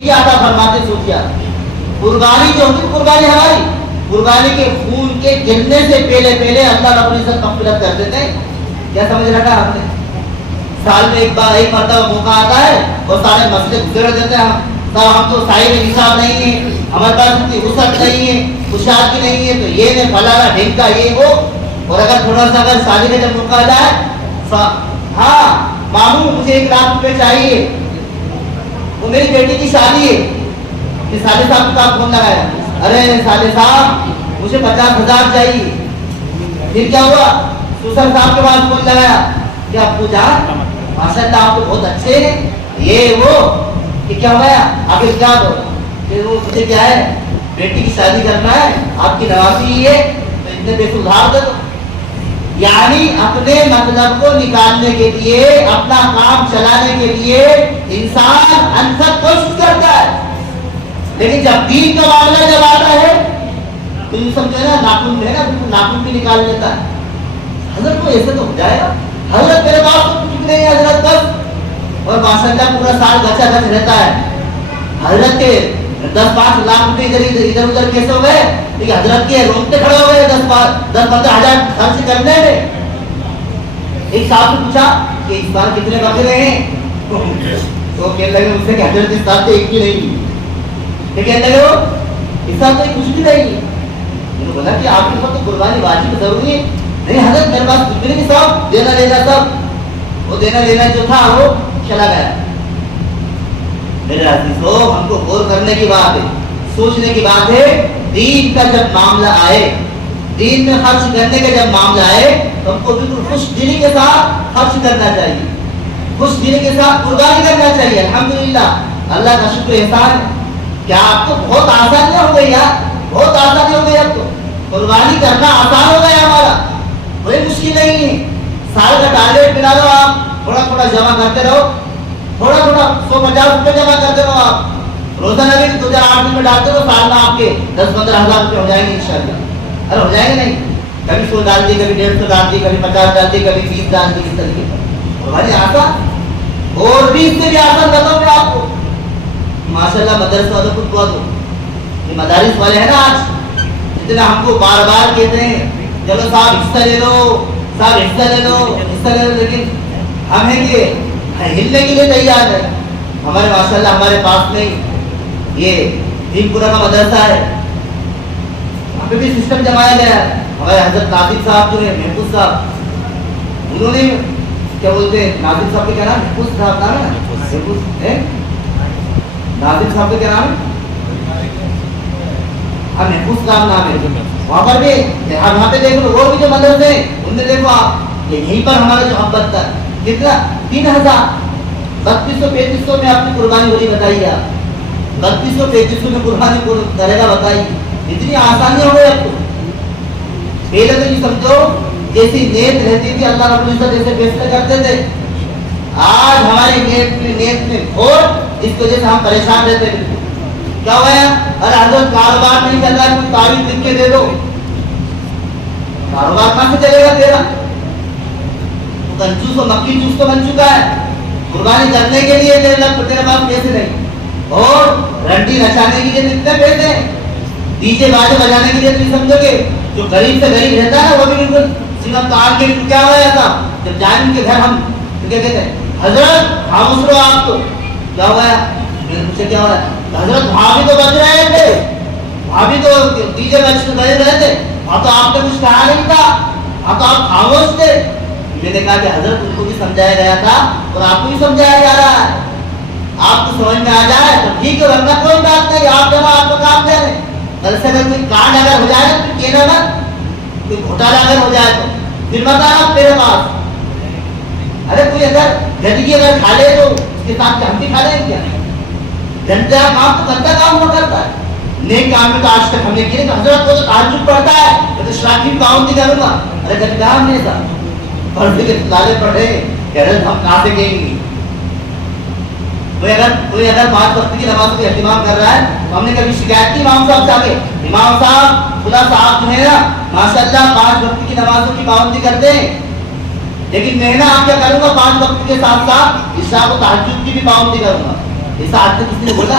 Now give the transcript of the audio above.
کیا تھا فرماتے سوچیا قربانی جو ہوتی قربانی ہماری قربانی کے خون کے گرنے سے پہلے اللہ رب العزت مغفرت کر دیتے ہیں. کیا سمجھ رکھا آپ نے؟ سال میں ایک مرتبہ موقع آتا ہے اور سارے مسئلے گزر دیتے ہیں. ہم تو صاحب حساب نہیں ہے, ہمارے پاس اتنی وسعت نہیں ہے, خوشحالی نہیں ہے, تو یہ نہیں فلانا ڈھنکا یہ وہ. اور اگر تھوڑا سا اگر شادی کا جب موقع آ جائے, ہاں ماموں مجھے 1 لاکھ روپے چاہیے, وہ میری بیٹی کی شادی ہے, کہ صالح صاحب کا فون لگایا, ارے صالح صاحب مجھے 50,000 چاہیے. پھر کیا ہوا, سوسر صاحب کے پاس فون لگایا کہ ابو جان ماشاء اللہ آپ تو بہت اچھے ہیں, یہ وہ کہ کیا ہوا آگے کیا دو. پھر وہ مجھے کیا ہے بیٹی کی شادی کرنا ہے, آپ کی نوازی ہے تو اتنے پیسے ادھار دے دو. یعنی اپنے مطلب کو نکالنے کے لیے, اپنا کام چلانے کے لیے انسان انسد کوشش کرتا ہے, لیکن جب دین کا معاملہ جب آتا ہے تو یہ سمجھے نا ناخن ہے نا ناخن بھی نکال لیتا ہے. حضرت کو ایسے تو ہو جائے گا, حضرت میرے پاس تو کچھ نہیں ہے حضرت بس, اور ماشاء اللہ پورا سال گچا گچ رہتا ہے. حضرت کے 10-5 لاکھ روپے ادھر ادھر کیسے ہو گئے, لیکن حضرت کے روکتے کھڑے ہو گئے 10-15 ہزار خرچ کرنے میں. ایک صاحب سے پوچھا کہ اس بار کتنے بکرے ہیں, تو کہنے لگے مجھ سے کہ حضرت اس سال تو ایک بھی نہیں. کہنے لگے وہ اس سال تو کچھ بھی نہیں. انہوں نے بولا کہ آپ کے اوپر تو قربانی واجب ضروری ہے. نہیں حضرت میرے پاس کچھ بھی نہیں, سب دینا لینا سب, وہ دینا لینا جو تھا وہ چلا گیا. میرے عزیزو ہم کو غور کرنے کی بات ہے, سوچنے کی بات ہے. دین کا جب معاملہ آئے, دین میں خرچ کرنے کا جب معاملہ آئے تو ہم کو بالکل خوش دلی کے ساتھ خرچ کرنا چاہیے, خوش دلی کے ساتھ قربانی کرنا چاہیے. الحمدللہ اللہ کا شکر احسان ہے. کیا آپ کو بہت آسانی ہو گئی یار, بہت آسانی ہو گئی. اب تو قربانی کرنا آسان ہو گیا ہمارا, کوئی مشکل نہیں ہے. سال کا ٹارگیٹ بنا دو, آپ تھوڑا تھوڑا جمع کرتے رہو, تھوڑا تھوڑا 150 روپے جمع کرتے رہو. آپ روزانہ بھی 2008 دن میں ڈالتے رہو, سال میں آپ کے 10-15 ہزار روپے ہو جائیں گے انشاءاللہ. ارے ہو جائیں گے نہیں, کبھی 100 ڈال دی, کبھی 150 ڈال دی, کبھی 50 ڈال دی, کبھی 20 ڈال دی. اس طریقے پر ہماری آسان, اور بھی اس سے بھی آسان بتاؤں میں آپ کو. ماشاءاللہ مدرسہ والوں کو دعا دو, یہ مدارس والے ہیں نا آج جتنا ہم کو بار بار کہتے ہیں چلو صاحب حصہ لے لو, صاحب حصہ لے لو, حصہ لے لو, لیکن ہم ہیں کہ ہلنے کے لیے تیار ہے. ہمارے ماشاءاللہ ہمارے پاس میں یہ دین پورا کا مدرسہ ہے, وہاں پہ بھی سسٹم جمایا گیا ہے. ہمارے حضرت ناظم صاحب جو ہے محفوظ صاحب, انہوں نے کیا بولتے ہیں ناظم صاحب کا کیا نام, محفوظ صاحب نام ہے نا, محفوظ ہے ناظم صاحب کا کیا نام ہے, ہاں محفوظ صاحب نام ہے. وہاں پر بھی وہاں پہ دیکھ لو, اور بھی جو مدرسے ہیں ان میں دیکھو آپ, یہیں پر ہمارا جو محبت تھا کتنا 3000 3200-3300 میں آپ کی قربانی ہو رہی, بتائیے آپ 3200-3300 میں قربانی کرے گا, بتائیے اتنی آسانی ہو گئی. اب تو پہلے تو یہ سمجھو جیسی نیت رہتی تھی اللہ رب العزت جیسے فیصلے کرتے تھے, آج ہماری نیت میں اور اس وجہ سے ہم پریشان رہتے ہیں. کیا ہوا ہے, ارے حضرت کاروبار نہیں چل رہا ہے, کوئی تعویذ لکھ کے دے دو. کاروبار کہاں سے چلے گا تیرا, کنجوس و مکی چوس تو بن چکا ہے. قربانی کرنے کے لیے تیرے پاس پیسے نہیں, اور رنڈی نچانے کے لیے اتنے پیسے ہیں, ڈی جے باجے بجانے کے لیے تو سمجھو کہ جو غریب سے غریب رہتا ہے وہ بھی بالکل صرف تار کے کیا ہوا تھا جب جائیں ان کے گھر ہم کیا کہتے ہیں حضرت خاموش رہو آپ تو کیا ہوا ہے, مجھ سے کیا ہوا ہے حضرت وہاں بھی تو بج رہے تھے, وہاں بھی تو ڈی جے بج رہے تھے, وہاں تو آپ نے کچھ کہا نہیں تھا, وہاں تو آپ خاموش تھے. میں نے کہا کہ حضرت ان کو بھی سمجھایا گیا تھا اور آپ کو بھی سمجھایا جا رہا ہے, آپ کو سمجھ میں آ جائے تو ٹھیک ہے, ورنہ کوئی بات نہیں, آپ جب آپ کا کام کریں. کل سے اگر کوئی کانڈ اگر ہو جائے تو کہنا نا, کوئی گھوٹالا اگر ہو جائے تو پھر بتانا میرے پاس. ارے کوئی اگر گندگی اگر کھا لے تو اس کے ساتھ ہم بھی کھا لیں کیا, گندا کام تو گندا کام ہو کرتا ہے. نیک کام میں تو آج تک ہم نے کیے, تو حضرت کو تو تعجب پڑتا ہے, میں تو شراکی پابندی کروں گا. ارے گندا ہم نہیں تھا, پڑھنے کے لالے پڑھے کہ حضرت ہم کہاں سے گئیں گے. کوئی اگر 5 وقت کی نماز کو اہتمام کر رہا ہے تو ہم نے کبھی شکایت کی امام صاحب سے, آگے امام صاحب خدا صاحب جو ہے نا ماشاءاللہ 5 وقت کی نمازوں کی پابندی کرتے ہیں, لیکن میں نا آپ کیا کروں گا 5 وقت کے ساتھ ساتھ عشاء کو تہجد کی بھی پابندی کروں گا. ایسا آج تک کسی نے بولا